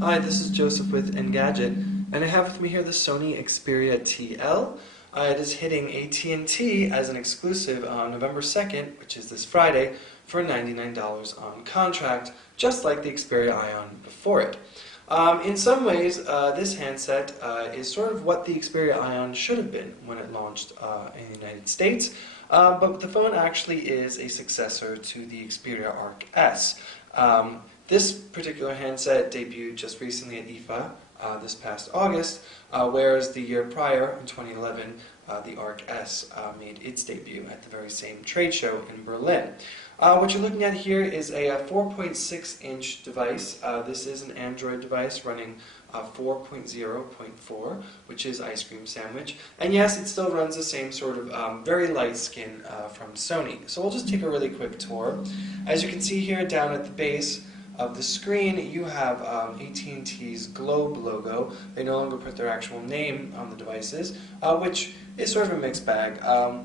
Hi, this is Joseph with Engadget, and I have with me here the Sony Xperia TL. It is hitting AT&T as an exclusive on November 2nd, which is this Friday, for $99 on contract, just like the Xperia Ion before it. In some ways, this handset is sort of what the Xperia Ion should have been when it launched in the United States, but the phone actually is a successor to the Xperia Arc S. This particular handset debuted just recently at IFA this past August, whereas the year prior, in 2011, the Arc S made its debut at the very same trade show in Berlin. What you're looking at here is a 4.6-inch device. This is an Android device running 4.0.4, which is Ice Cream Sandwich. And yes, it still runs the same sort of very light skin from Sony. So we'll just take a really quick tour. As you can see here down at the base of the screen, you have AT&T's Globe logo. They no longer put their actual name on the devices, which is sort of a mixed bag.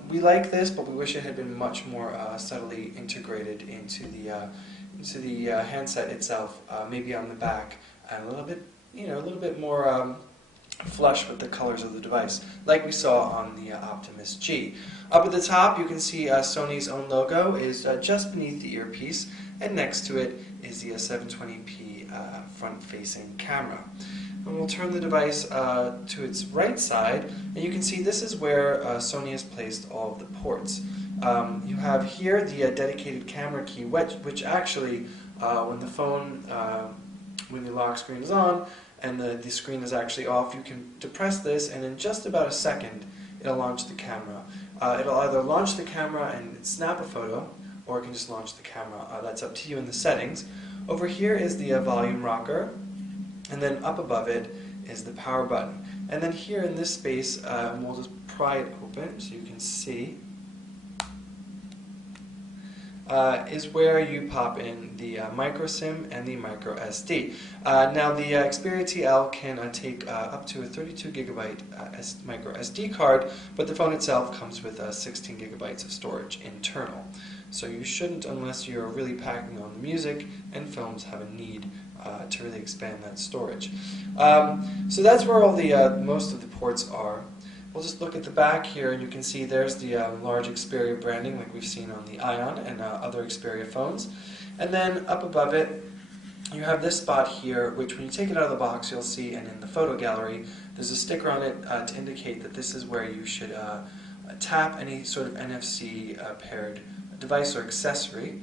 We like this, but we wish it had been much more subtly integrated into the handset itself, maybe on the back, and a little bit more flush with the colors of the device, like we saw on the Optimus G. Up at the top, you can see Sony's own logo is just beneath the earpiece, and next to it is the 720p front-facing camera. And we'll turn the device to its right side, and you can see this is where Sony has placed all of the ports. You have here the dedicated camera key, which actually, when the phone, when the lock screen is on, and the screen is actually off, you can depress this, and in just about a second, it'll launch the camera. It'll either launch the camera and snap a photo, or it can just launch the camera. That's up to you in the settings. Over here is the volume rocker, and then up above it is the power button. And then here in this space, we'll just pry it open so you can see, is where you pop in the micro SIM and the micro SD. Now the Xperia TL can take up to a 32 gigabyte micro SD card, but the phone itself comes with 16 gigabytes of storage internal. So you shouldn't, unless you're really packing on the music and films, have a need to really expand that storage. So that's where all the most of the ports are. We'll just look at the back here, and you can see there's the large Xperia branding like we've seen on the Ion and other Xperia phones. And then up above it, you have this spot here, which when you take it out of the box, you'll see, and in the photo gallery, there's a sticker on it to indicate that this is where you should tap any sort of NFC paired device or accessory.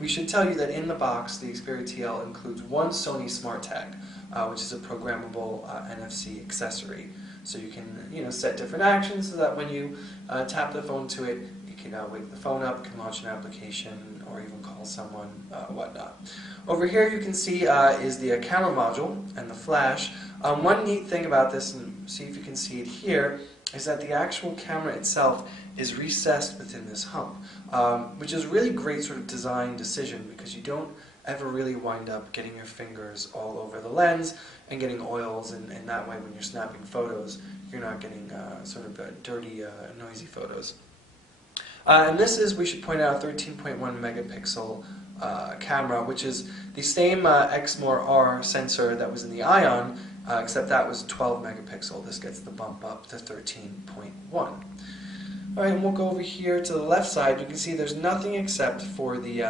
We should tell you that in the box, the Xperia TL includes one Sony Smart Tag, which is a programmable NFC accessory. So you can set different actions so that when you tap the phone to it, you can wake the phone up, can launch an application, or even call someone, whatnot. Over here you can see is the camera module and the flash. One neat thing about this, and see if you can see it here, is that the actual camera itself is recessed within this hump, which is a really great sort of design decision, because you don't ever really wind up getting your fingers all over the lens and getting oils, and that way when you're snapping photos, you're not getting sort of dirty, noisy photos. And this is, we should point out, 13.1 megapixel camera, which is the same Exmor-R sensor that was in the Ion, except that was 12 megapixel. This gets the bump up to 13.1. Alright, and we'll go over here to the left side. You can see there's nothing except for the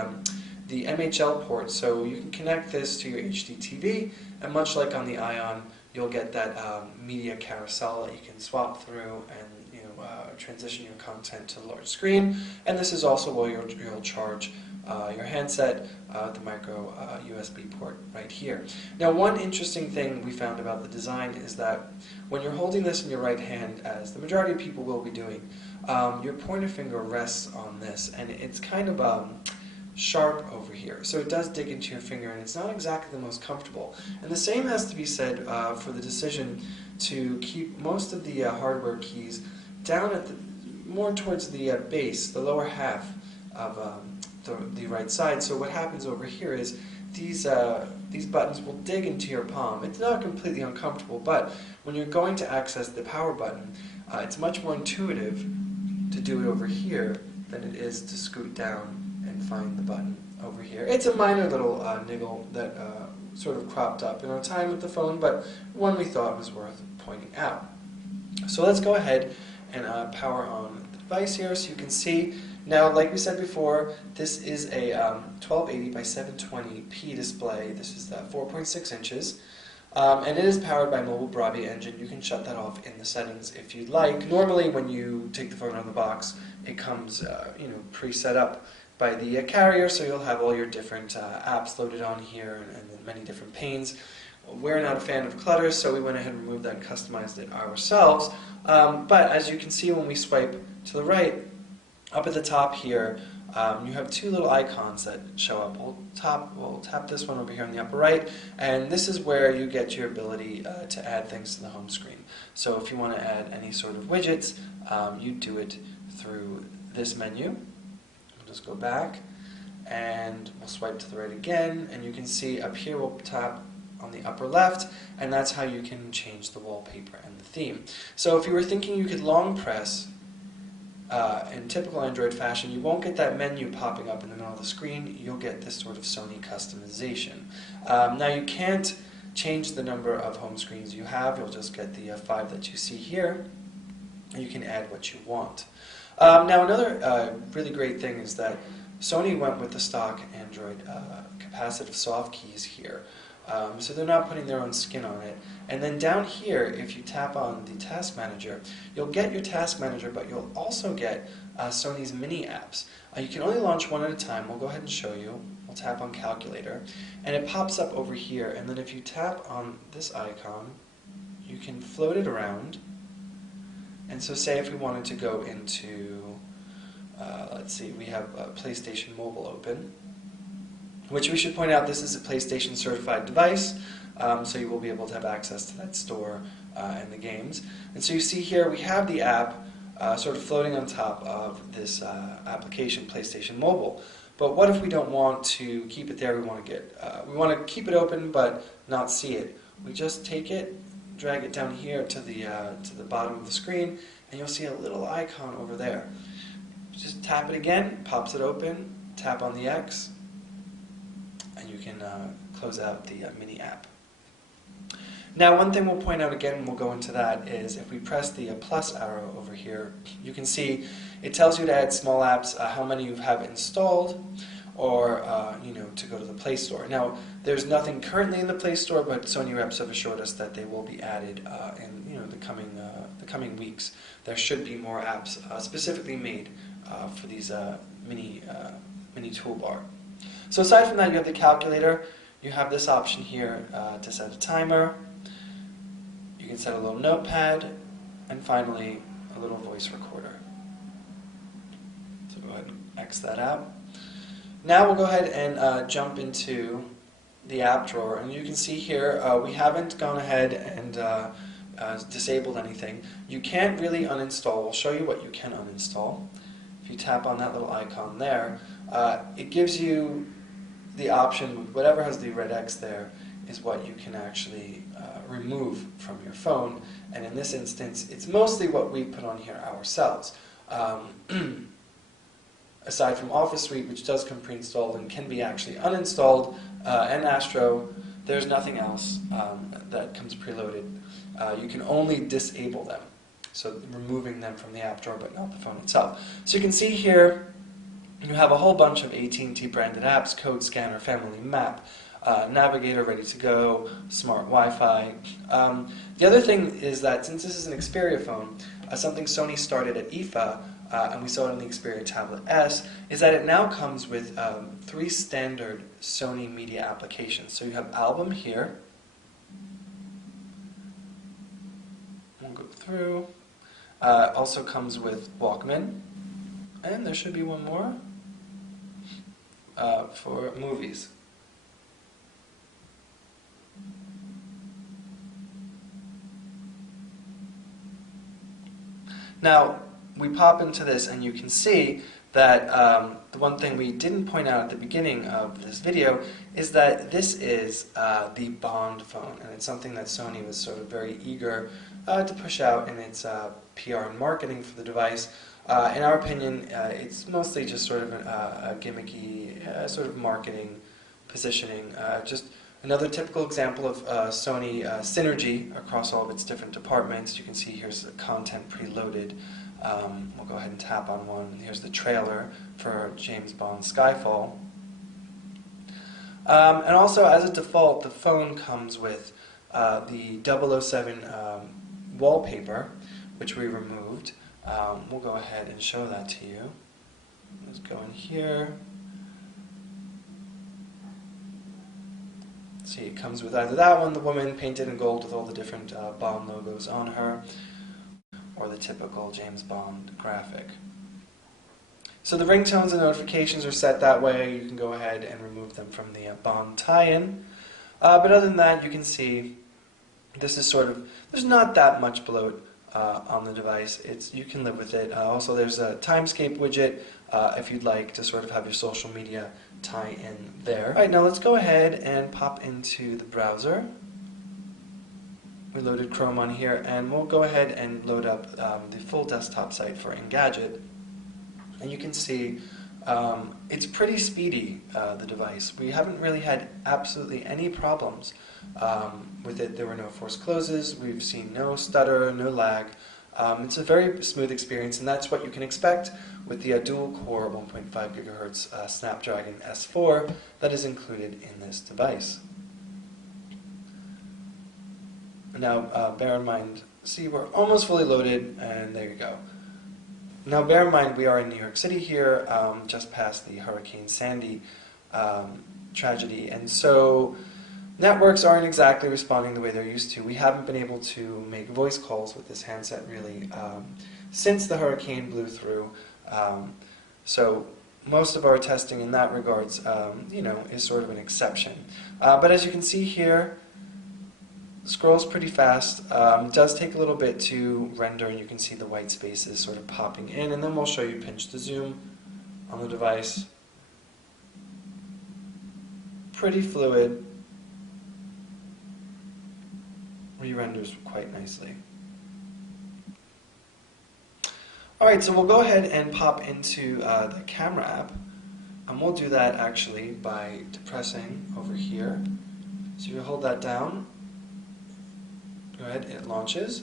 MHL port, so you can connect this to your HD TV, and much like on the Ion, you'll get that media carousel that you can swap through and transition your content to the large screen. And this is also where you'll charge your handset, the micro USB port right here. Now, one interesting thing we found about the design is that when you're holding this in your right hand, as the majority of people will be doing, your pointer finger rests on this, and it's kind of sharp over here, so it does dig into your finger, and it's not exactly the most comfortable. And the same has to be said for the decision to keep most of the hardware keys down at more towards the base, the lower half of the right side. So what happens over here is these buttons will dig into your palm. It's not completely uncomfortable, but when you're going to access the power button, it's much more intuitive to do it over here than it is to scoot down and find the button over here. It's a minor little niggle that sort of cropped up in our time with the phone, but one we thought was worth pointing out. So let's go ahead and power on the device here so you can see. Now, like we said before, this is a 1280 by 720p display. This is 4.6 inches. And it is powered by mobile broadband engine. You can shut that off in the settings if you'd like. Normally, when you take the phone out of the box, it comes pre-set up by the carrier, so you'll have all your different apps loaded on here and many different panes. We're not a fan of clutter, so we went ahead and removed that and customized it ourselves. But as you can see when we swipe to the right, up at the top here, you have two little icons that show up. We'll tap this one over here on the upper right, and this is where you get your ability to add things to the home screen. So if you want to add any sort of widgets, you do it through this menu. We'll just go back, and we'll swipe to the right again, and you can see up here we'll tap on the upper left, and that's how you can change the wallpaper and the theme. So if you were thinking you could long press, in typical Android fashion, you won't get that menu popping up in the middle of the screen. You'll get this sort of Sony customization. Now you can't change the number of home screens you have. You'll just get the 5 that you see here, and you can add what you want. Now another really great thing is that Sony went with the stock Android capacitive soft keys here. So they're not putting their own skin on it. And then down here, if you tap on the Task Manager, you'll get your Task Manager, but you'll also get Sony's mini apps. You can only launch one at a time. We'll go ahead and show you. We'll tap on Calculator, and it pops up over here. And then if you tap on this icon, you can float it around. And so say if we wanted to go into, let's see, we have PlayStation Mobile open, which we should point out, this is a PlayStation certified device, so you will be able to have access to that store and the games. And so you see here we have the app sort of floating on top of this application, PlayStation Mobile. But what if we don't want to keep it there? We want to keep it open but not see it. We just take it, drag it down here to the bottom of the screen, and you'll see a little icon over there. Just tap it again, pops it open, tap on the X, and you can close out the mini app. Now, one thing we'll point out again, and we'll go into that, is if we press the plus arrow over here, you can see it tells you to add small apps, how many you have installed, or to go to the Play Store. Now, there's nothing currently in the Play Store, but Sony reps have assured us that they will be added in the coming weeks. There should be more apps specifically made for these mini toolbar. So aside from that, you have the calculator. You have this option here to set a timer. You can set a little notepad, and finally a little voice recorder. So go ahead and X that out. Now we'll go ahead and jump into the app drawer, and you can see here we haven't gone ahead and disabled anything. You can't really uninstall. We'll show you what you can uninstall. If you tap on that little icon there, it gives you the option, whatever has the red X there is what you can actually remove from your phone, and in this instance it's mostly what we put on here ourselves. Aside from Office Suite, which does come pre-installed and can be actually uninstalled, and Astro, there's nothing else that comes preloaded. You can only disable them, so removing them from the app drawer but not the phone itself. So you can see here you have a whole bunch of AT&T branded apps: Code Scanner, Family Map, Navigator, Ready to Go, Smart Wi-Fi. The other thing is that since this is an Xperia phone, something Sony started at IFA, and we saw it on the Xperia Tablet S, is that it now comes with 3 standard Sony media applications. So you have Album here. We'll go through. Also comes with Walkman, and there should be one more for movies. Now, we pop into this and you can see that the one thing we didn't point out at the beginning of this video is that this is the Bond phone, and it's something that Sony was sort of very eager to push out in its PR and marketing for the device. In our opinion, it's mostly just sort of a gimmicky sort of marketing positioning, just Another typical example of Sony synergy across all of its different departments. You can see here's the content preloaded. We'll go ahead and tap on one. Here's the trailer for James Bond Skyfall. And also, as a default, the phone comes with the 007 wallpaper, which we removed. We'll go ahead and show that to you. Let's go in here. See, it comes with either that one, the woman painted in gold with all the different Bond logos on her, or the typical James Bond graphic. So the ringtones and notifications are set that way. You can go ahead and remove them from the Bond tie-in. But other than that, you can see this is sort of, there's not that much bloat on the device. You can live with it. Also, there's a timescape widget if you'd like to sort of have your social media tie in there. Alright, now let's go ahead and pop into the browser. We loaded Chrome on here, and we'll go ahead and load up the full desktop site for Engadget. And you can see it's pretty speedy, the device. We haven't really had absolutely any problems with it. There were no forced closes. We've seen no stutter, no lag. It's a very smooth experience, and that's what you can expect with the dual-core 1.5 GHz Snapdragon S4 that is included in this device. Now, bear in mind, see, we're almost fully loaded, and there you go. Now, bear in mind, we are in New York City here, just past the Hurricane Sandy tragedy, and so networks aren't exactly responding the way they're used to. We haven't been able to make voice calls with this handset, really, since the hurricane blew through. So most of our testing in that regards, is sort of an exception. But as you can see here, scrolls pretty fast. It does take a little bit to render, and you can see the white spaces sort of popping in, and then we'll show you pinch to zoom on the device. Pretty fluid. Re-renders quite nicely. Alright, so we'll go ahead and pop into the camera app, and we'll do that actually by depressing over here. So you hold that down. Go ahead, it launches.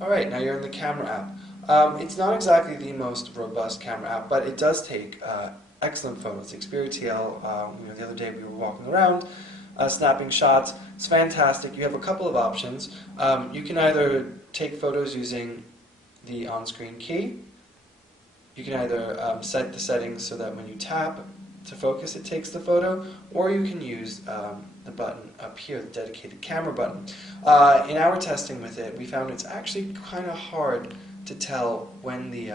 Alright, now you're in the camera app. It's not exactly the most robust camera app, but it does take excellent photos. The Xperia TL, the other day we were walking around, snapping shots. It's fantastic. You have a couple of options. You can either take photos using the on-screen key. You can either set the settings so that when you tap to focus it takes the photo, or you can use the button up here, the dedicated camera button. In our testing with it, we found it's actually kind of hard to tell when the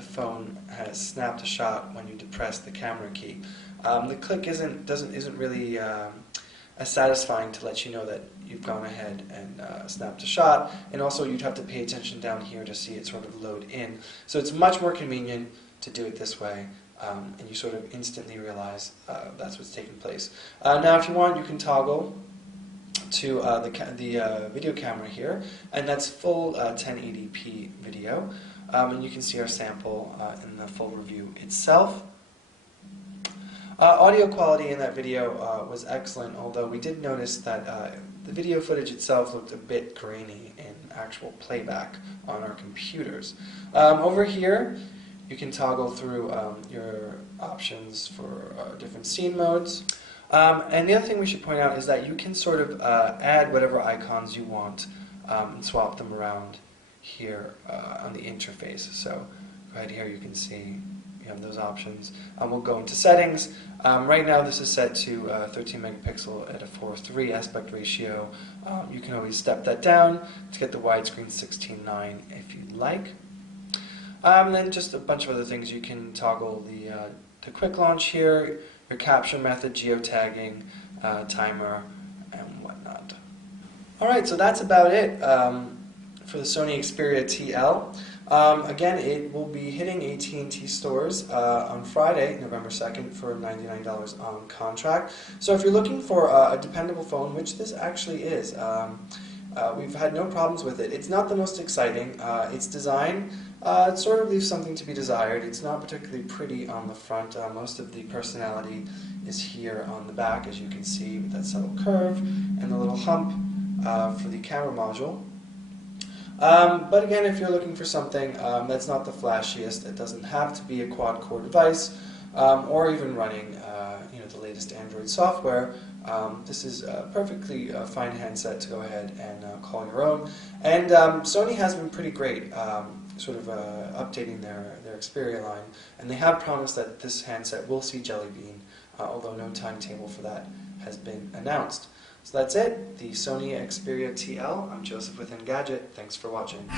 phone has snapped a shot when you depress the camera key. The click isn't really as satisfying to let you know that you've gone ahead and snapped a shot, and also you'd have to pay attention down here to see it sort of load in. So it's much more convenient to do it this way, and you sort of instantly realize that's what's taking place. Now if you want, you can toggle to the video camera here, and that's full 1080p video, and you can see our sample in the full review itself. Audio quality in that video was excellent, although we did notice that the video footage itself looked a bit grainy in actual playback on our computers. Over here, you can toggle through your options for different scene modes. And the other thing we should point out is that you can sort of add whatever icons you want and swap them around here on the interface. So right here you can see you have those options. We'll go into settings. Right now this is set to 13 megapixel at a 4:3 aspect ratio. You can always step that down to get the widescreen 16:9 if you'd like. And then just a bunch of other things. You can toggle the quick launch here, your capture method, geotagging, timer, and whatnot. Alright, so that's about it for the Sony Xperia TL. Again, it will be hitting AT&T stores on Friday, November 2nd for $99 on contract. So if you're looking for a dependable phone, which this actually is, we've had no problems with it. It's not the most exciting. Its design, it sort of leaves something to be desired. It's not particularly pretty on the front. Most of the personality is here on the back, as you can see, with that subtle curve and the little hump for the camera module. But again, if you're looking for something that's not the flashiest, it doesn't have to be a quad-core device, or even running the latest Android software, this is a perfectly fine handset to go ahead and call your own. And Sony has been pretty great updating their Xperia line, and they have promised that this handset will see Jelly Bean, although no timetable for that has been announced. So that's it, the Sony Xperia TL. I'm Joseph with Engadget. Thanks for watching.